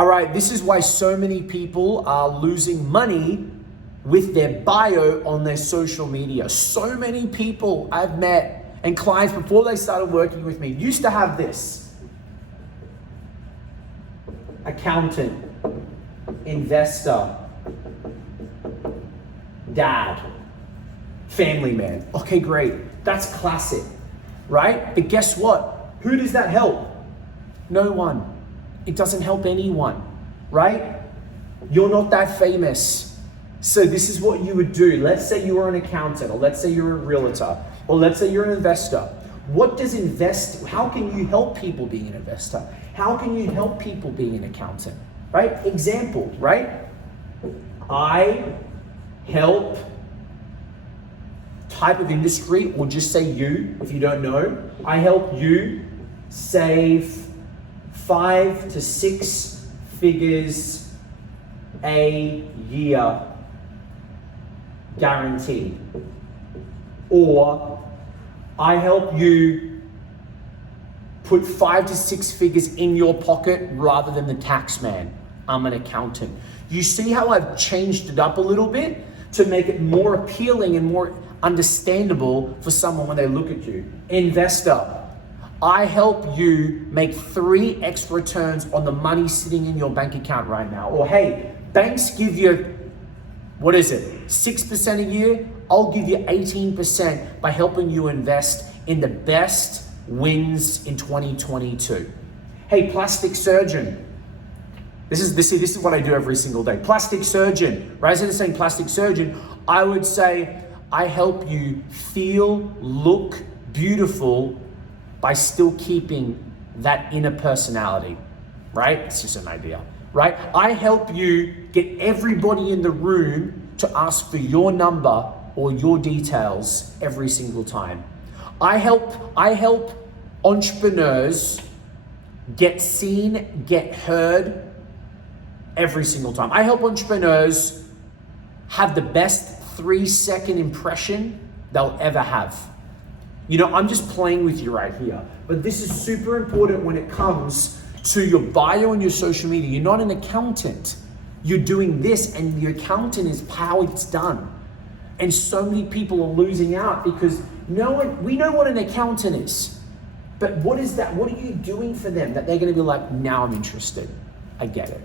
All right, this is why so many people are losing money with their bio on their social media. So many people I've met and clients before they started working with me used to have this: accountant, investor, dad, family man. Okay, great. That's classic, right? But guess what? Who does that help? No one. It doesn't help anyone, right? You're not that famous. So this is what you would do. Let's say you are an accountant, or let's say you're a realtor, or let's say you're an investor. How can you help people being an investor? How can you help people being an accountant, right? Example, right? I help type of industry, or just say you, if you don't know, I help you save 5 to 6 figures a year, guaranteed. Or I help you put 5 to 6 figures in your pocket rather than the tax man. I'm an accountant. You see how I've changed it up a little bit to make it more appealing and more understandable for someone when they look at you. Investor, I help you make 3x returns on the money sitting in your bank account right now. Or hey, banks give you, 6% a year? I'll give you 18% by helping you invest in the best wins in 2022. Hey, plastic surgeon. This is what I do every single day. Plastic surgeon, right? Instead of saying plastic surgeon, I would say, I help you feel, look beautiful by still keeping that inner personality, right? It's just an idea, right? I help you get everybody in the room to ask for your number or your details every single time. I help entrepreneurs get seen, get heard every single time. I help entrepreneurs have the best 3-second impression they'll ever have. You know, I'm just playing with you right here, but this is super important when it comes to your bio and your social media. You're not an accountant. You're doing this, and your accountant is how it's done. And so many people are losing out because we know what an accountant is, but what is that? What are you doing for them that they're going to be like, now I'm interested? I get it.